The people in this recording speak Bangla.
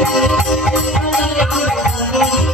Thank you.